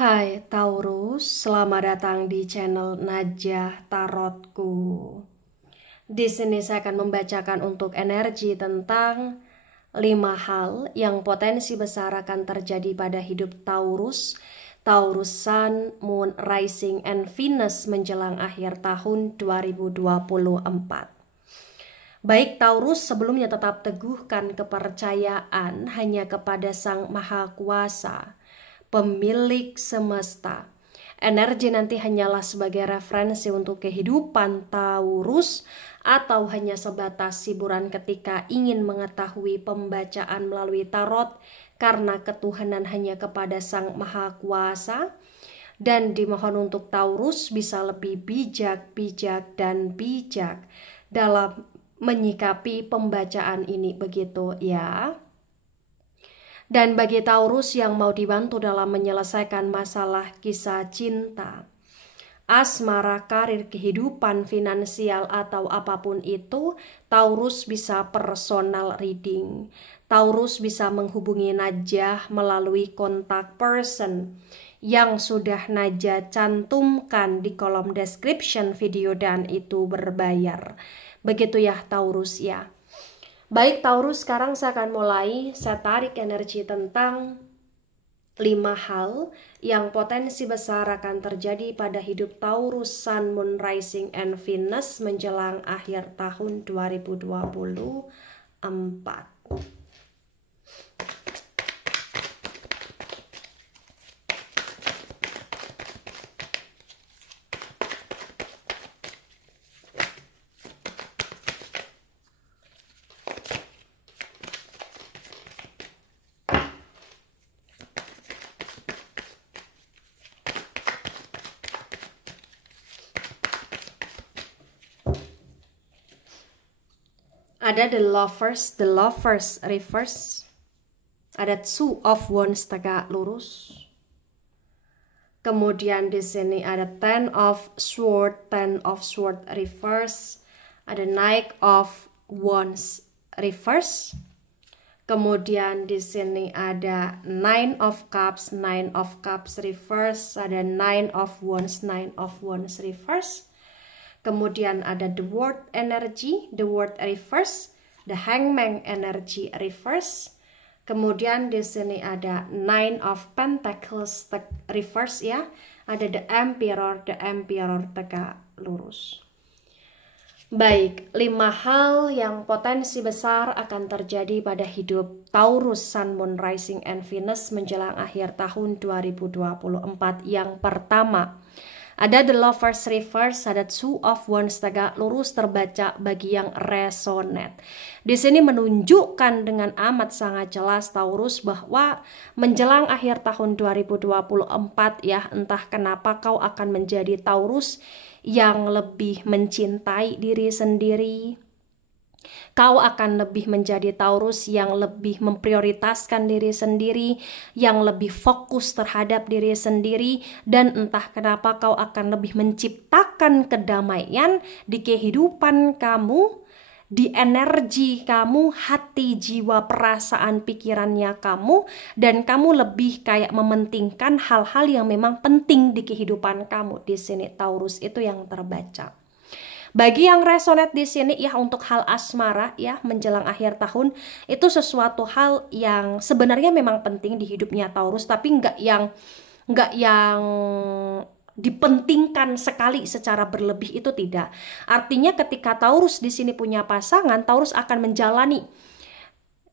Hai Taurus, selamat datang di channel Najah Tarotku. Di sini saya akan membacakan untuk energi tentang 5 hal yang potensi besar akan terjadi pada hidup Taurus, Taurus Sun, Moon, Rising, and Venus menjelang akhir tahun 2024. Baik Taurus, sebelumnya tetap teguhkan kepercayaan hanya kepada Sang Maha Kuasa, pemilik semesta. Energi nanti hanyalah sebagai referensi untuk kehidupan Taurus atau hanya sebatas hiburan ketika ingin mengetahui pembacaan melalui tarot karena ketuhanan hanya kepada Sang Maha Kuasa. Dan dimohon untuk Taurus bisa lebih bijak dalam menyikapi pembacaan ini, begitu ya. Dan bagi Taurus yang mau dibantu dalam menyelesaikan masalah kisah cinta, asmara, karir, kehidupan finansial, atau apapun itu, Taurus bisa personal reading. Taurus bisa menghubungi Najah melalui kontak person yang sudah Najah cantumkan di kolom description video dan itu berbayar. Begitu ya Taurus ya. Baik Taurus, sekarang saya akan mulai. Saya tarik energi tentang 5 hal yang potensi besar akan terjadi pada hidup Taurus, Sun, Moon, Rising, and Venus menjelang akhir tahun 2024. Ada the lovers reverse. Ada two of wands tegak lurus. Kemudian di sini ada ten of sword reverse. Ada knight of wands reverse. Kemudian di sini ada nine of cups reverse. Ada nine of wands reverse. Kemudian ada the world energy, the world reverse, the hangman energy reverse. Kemudian di sini ada nine of pentacles reverse ya. Ada the emperor tegak lurus. Baik, 5 hal yang potensi besar akan terjadi pada hidup Taurus, Sun, Moon, Rising, and Venus menjelang akhir tahun 2024. Yang pertama, ada the lovers reverse, ada two of wands tegak lurus terbaca bagi yang resonate. Di sini menunjukkan dengan amat sangat jelas Taurus bahwa menjelang akhir tahun 2024 ya, entah kenapa kau akan menjadi Taurus yang lebih mencintai diri sendiri. Kau akan lebih menjadi Taurus yang lebih memprioritaskan diri sendiri, yang lebih fokus terhadap diri sendiri, dan entah kenapa kau akan lebih menciptakan kedamaian di kehidupan kamu, di energi kamu, hati, jiwa, perasaan, pikirannya kamu, dan kamu lebih kayak mementingkan hal-hal yang memang penting di kehidupan kamu. Di sini Taurus itu yang terbaca. Bagi yang resonate di sini ya, untuk hal asmara ya menjelang akhir tahun itu sesuatu hal yang sebenarnya memang penting di hidupnya Taurus, tapi nggak yang dipentingkan sekali secara berlebih, itu tidak. Artinya ketika Taurus di sini punya pasangan, Taurus akan menjalani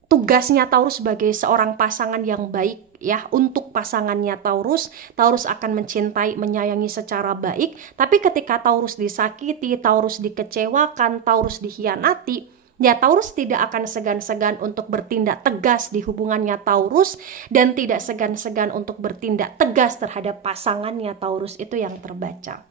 tugasnya Taurus sebagai seorang pasangan yang baik ya untuk pasangannya Taurus. Taurus akan mencintai, menyayangi secara baik. Tapi ketika Taurus disakiti, Taurus dikecewakan, Taurus dikhianati, ya Taurus tidak akan segan-segan untuk bertindak tegas di hubungannya Taurus, dan tidak segan-segan untuk bertindak tegas terhadap pasangannya Taurus. Itu yang terbaca.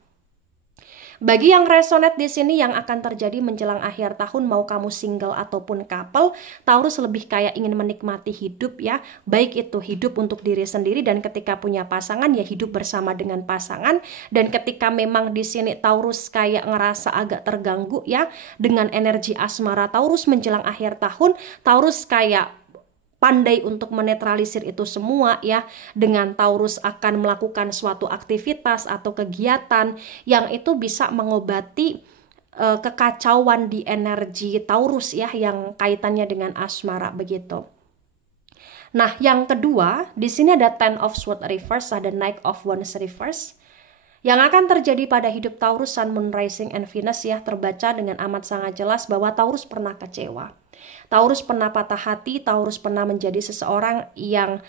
Bagi yang resonate di sini, yang akan terjadi menjelang akhir tahun, mau kamu single ataupun couple, Taurus lebih kayak ingin menikmati hidup ya, baik itu hidup untuk diri sendiri, dan ketika punya pasangan ya hidup bersama dengan pasangan. Dan ketika memang di sini Taurus kayak ngerasa agak terganggu ya dengan energi asmara Taurus menjelang akhir tahun, Taurus kayak pandai untuk menetralisir itu semua ya, dengan Taurus akan melakukan suatu aktivitas atau kegiatan yang itu bisa mengobati kekacauan di energi Taurus ya, yang kaitannya dengan asmara begitu. Nah, yang kedua, di sini ada Ten of Swords reverse, ada Knight of Wands reverse. Yang akan terjadi pada hidup Taurus, Sun, Moon, Rising, and Venus ya, terbaca dengan amat sangat jelas bahwa Taurus pernah kecewa. Taurus pernah patah hati, Taurus pernah menjadi seseorang yang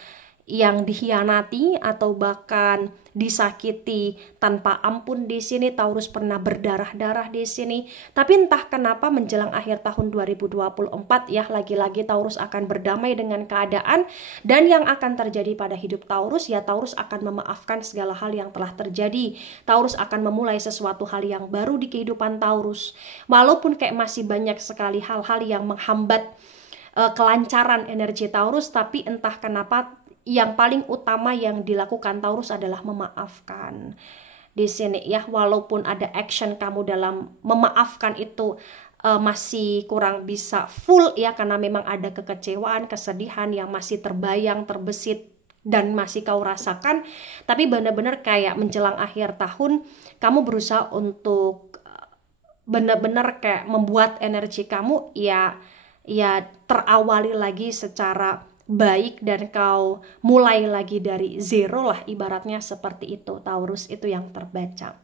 dikhianati atau bahkan disakiti tanpa ampun di sini. Taurus pernah berdarah-darah di sini. Tapi entah kenapa menjelang akhir tahun 2024 ya, lagi-lagi Taurus akan berdamai dengan keadaan, dan yang akan terjadi pada hidup Taurus ya, Taurus akan memaafkan segala hal yang telah terjadi. Taurus akan memulai sesuatu hal yang baru di kehidupan Taurus. Walaupun kayak masih banyak sekali hal-hal yang menghambat kelancaran energi Taurus, tapi entah kenapa yang paling utama yang dilakukan Taurus adalah memaafkan. Di sini ya, walaupun ada action kamu dalam memaafkan itu masih kurang bisa full ya, karena memang ada kekecewaan, kesedihan yang masih terbayang, terbesit dan masih kau rasakan. Tapi benar-benar kayak menjelang akhir tahun kamu berusaha untuk benar-benar kayak membuat energi kamu ya terawali lagi secara baik, dan kau mulai lagi dari zero lah, ibaratnya seperti itu. Taurus, itu yang terbaca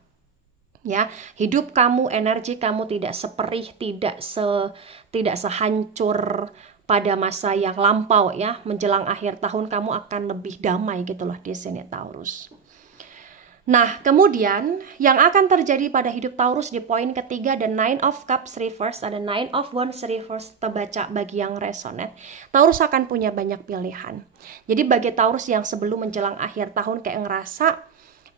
ya. Hidup kamu, energi kamu tidak seperih, tidak sehancur pada masa yang lampau ya. Menjelang akhir tahun kamu akan lebih damai gitu loh di sini, Taurus. Nah, kemudian yang akan terjadi pada hidup Taurus di poin ketiga, ada Nine of Cups reverse, ada Nine of Wands reverse, terbaca bagi yang resonate. Taurus akan punya banyak pilihan. Jadi bagi Taurus yang sebelum menjelang akhir tahun kayak ngerasa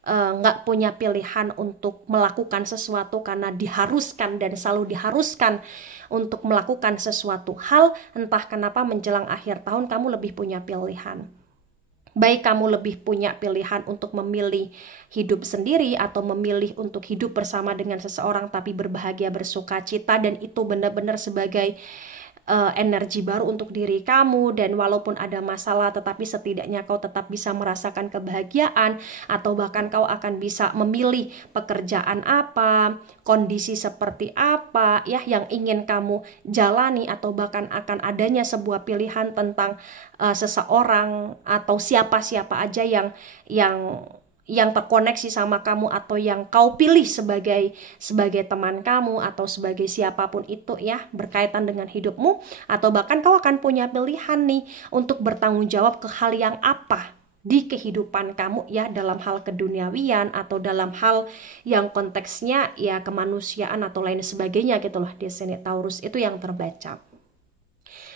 nggak punya pilihan untuk melakukan sesuatu karena diharuskan dan selalu diharuskan untuk melakukan sesuatu hal, entah kenapa menjelang akhir tahun kamu lebih punya pilihan. Baik kamu lebih punya pilihan untuk memilih hidup sendiri atau memilih untuk hidup bersama dengan seseorang tapi berbahagia, bersuka cita, dan itu benar-benar sebagai energi baru untuk diri kamu. Dan walaupun ada masalah, tetapi setidaknya kau tetap bisa merasakan kebahagiaan, atau bahkan kau akan bisa memilih pekerjaan apa, kondisi seperti apa ya yang ingin kamu jalani, atau bahkan akan adanya sebuah pilihan tentang seseorang atau siapa-siapa aja yang terkoneksi sama kamu, atau yang kau pilih sebagai teman kamu atau sebagai siapapun itu ya, berkaitan dengan hidupmu. Atau bahkan kau akan punya pilihan nih untuk bertanggung jawab ke hal yang apa di kehidupan kamu ya, dalam hal keduniawian atau dalam hal yang konteksnya ya kemanusiaan atau lain sebagainya gitu loh di sini, Taurus. Itu yang terbaca.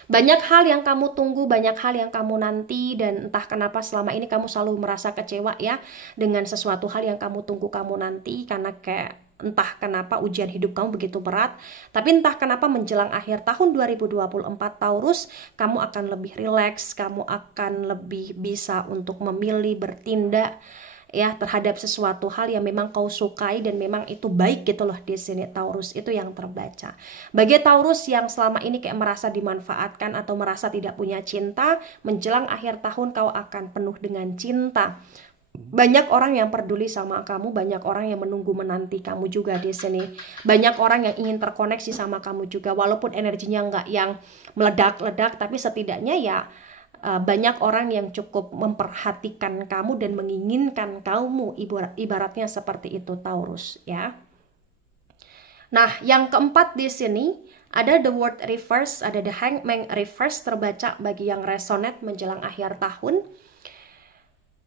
Banyak hal yang kamu tunggu, banyak hal yang kamu nanti, dan entah kenapa selama ini kamu selalu merasa kecewa ya dengan sesuatu hal yang kamu tunggu, kamu nanti, karena kayak entah kenapa ujian hidup kamu begitu berat. Tapi entah kenapa menjelang akhir tahun 2024 Taurus, kamu akan lebih rileks, kamu akan lebih bisa untuk memilih, bertindak ya terhadap sesuatu hal yang memang kau sukai dan memang itu baik gitu loh di sini, Taurus. Itu yang terbaca. Bagi Taurus yang selama ini kayak merasa dimanfaatkan atau merasa tidak punya cinta, menjelang akhir tahun kau akan penuh dengan cinta. Banyak orang yang peduli sama kamu, banyak orang yang menunggu menanti kamu juga di sini. Banyak orang yang ingin terkoneksi sama kamu juga, walaupun energinya nggak yang meledak-ledak, tapi setidaknya ya banyak orang yang cukup memperhatikan kamu dan menginginkan kamu, ibaratnya seperti itu, Taurus ya. Nah, yang keempat di sini ada The World reverse, ada The Hangman reverse, terbaca bagi yang resonate menjelang akhir tahun.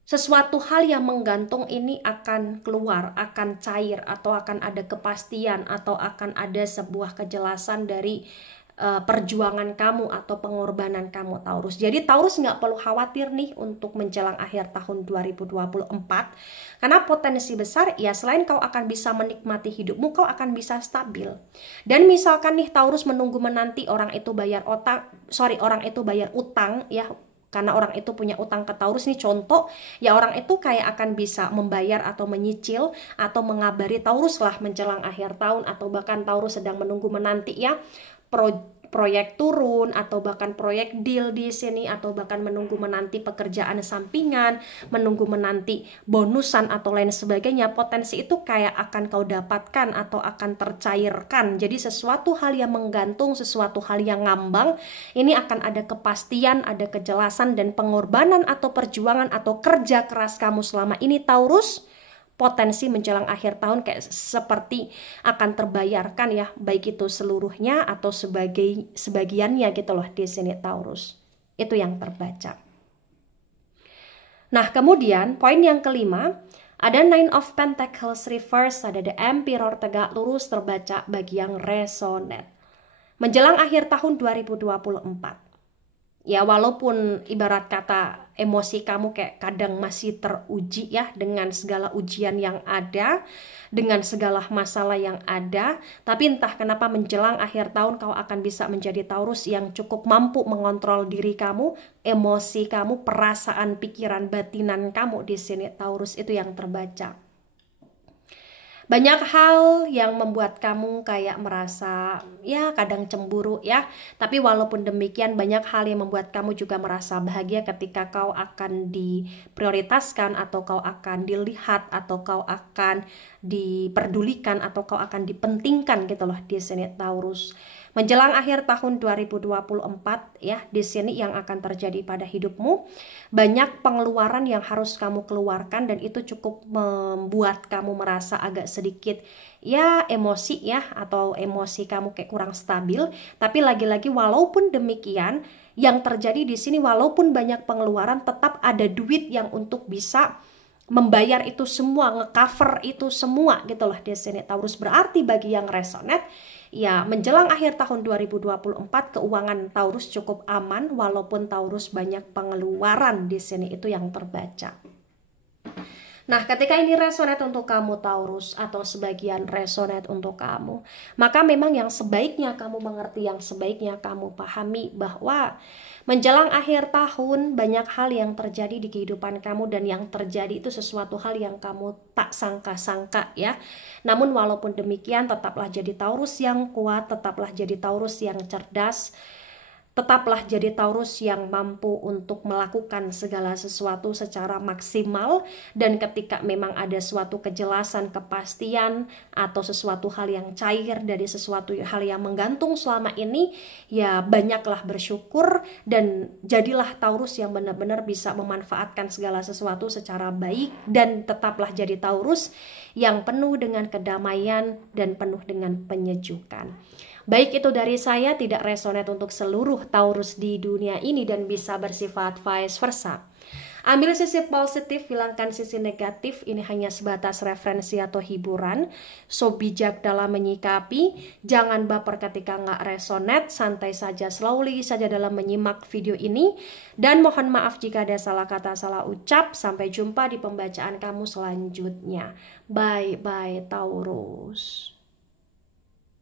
Sesuatu hal yang menggantung ini akan keluar, akan cair, atau akan ada kepastian, atau akan ada sebuah kejelasan dari perjuangan kamu atau pengorbanan kamu, Taurus. Jadi Taurus nggak perlu khawatir nih untuk menjelang akhir tahun 2024, karena potensi besar ya, selain kau akan bisa menikmati hidupmu, kau akan bisa stabil. Dan misalkan nih Taurus menunggu menanti orang itu bayar utang ya, karena orang itu punya utang ke Taurus nih, contoh ya, orang itu kayak akan bisa membayar atau menyicil atau mengabari Taurus lah menjelang akhir tahun, atau bahkan Taurus sedang menunggu menanti ya proyek turun atau bahkan proyek deal di sini, atau bahkan menunggu menanti pekerjaan sampingan, menunggu menanti bonusan atau lain sebagainya. Potensi itu kayak akan kau dapatkan atau akan tercairkan. Jadi sesuatu hal yang menggantung, sesuatu hal yang ngambang, ini akan ada kepastian, ada kejelasan, dan pengorbanan atau perjuangan atau kerja keras kamu selama ini Taurus, potensi menjelang akhir tahun kayak seperti akan terbayarkan ya, baik itu seluruhnya atau sebagiannya gitu loh di sini Taurus. Itu yang terbaca. Nah, kemudian poin yang kelima, ada Nine of Pentacles reverse, ada the Emperor tegak lurus terbaca bagi yang resonate. Menjelang akhir tahun 2024. Ya, walaupun ibarat kata emosi kamu kayak kadang masih teruji ya dengan segala ujian yang ada, dengan segala masalah yang ada, tapi entah kenapa menjelang akhir tahun kau akan bisa menjadi Taurus yang cukup mampu mengontrol diri kamu, emosi kamu, perasaan, pikiran, batinan kamu di sini Taurus, itu yang terbaca. Banyak hal yang membuat kamu kayak merasa ya kadang cemburu ya. Tapi walaupun demikian banyak hal yang membuat kamu juga merasa bahagia ketika kau akan diprioritaskan, atau kau akan dilihat, atau kau akan diperdulikan, atau kau akan dipentingkan gitu loh di sini Taurus. Menjelang akhir tahun 2024 ya, di sini yang akan terjadi pada hidupmu, banyak pengeluaran yang harus kamu keluarkan, dan itu cukup membuat kamu merasa agak sedikit ya emosi ya, atau emosi kamu kayak kurang stabil. Tapi lagi-lagi walaupun demikian, yang terjadi di sini walaupun banyak pengeluaran, tetap ada duit yang untuk bisa membayar itu semua, ngecover itu semua gitu loh di sini Taurus. Berarti bagi yang resonate ya, menjelang akhir tahun 2024 keuangan Taurus cukup aman walaupun Taurus banyak pengeluaran di sini, itu yang terbaca. Nah, ketika ini resonate untuk kamu Taurus, atau sebagian resonate untuk kamu, maka memang yang sebaiknya kamu mengerti, yang sebaiknya kamu pahami bahwa menjelang akhir tahun banyak hal yang terjadi di kehidupan kamu, dan yang terjadi itu sesuatu hal yang kamu tak sangka-sangka ya. Namun walaupun demikian, tetaplah jadi Taurus yang kuat, tetaplah jadi Taurus yang cerdas, tetaplah jadi Taurus yang mampu untuk melakukan segala sesuatu secara maksimal. Dan ketika memang ada suatu kejelasan, kepastian, atau sesuatu hal yang cair dari sesuatu hal yang menggantung selama ini, ya banyaklah bersyukur, dan jadilah Taurus yang benar-benar bisa memanfaatkan segala sesuatu secara baik. Dan tetaplah jadi Taurus yang penuh dengan kedamaian dan penuh dengan penyejukan. Baik, itu dari saya, tidak resonate untuk seluruh Taurus di dunia ini dan bisa bersifat vice versa. Ambil sisi positif, hilangkan sisi negatif. Ini hanya sebatas referensi atau hiburan. So bijak dalam menyikapi, jangan baper ketika nggak resonate, santai saja, slowly saja dalam menyimak video ini. Dan mohon maaf jika ada salah kata, salah ucap. Sampai jumpa di pembacaan kamu selanjutnya. Bye-bye Taurus.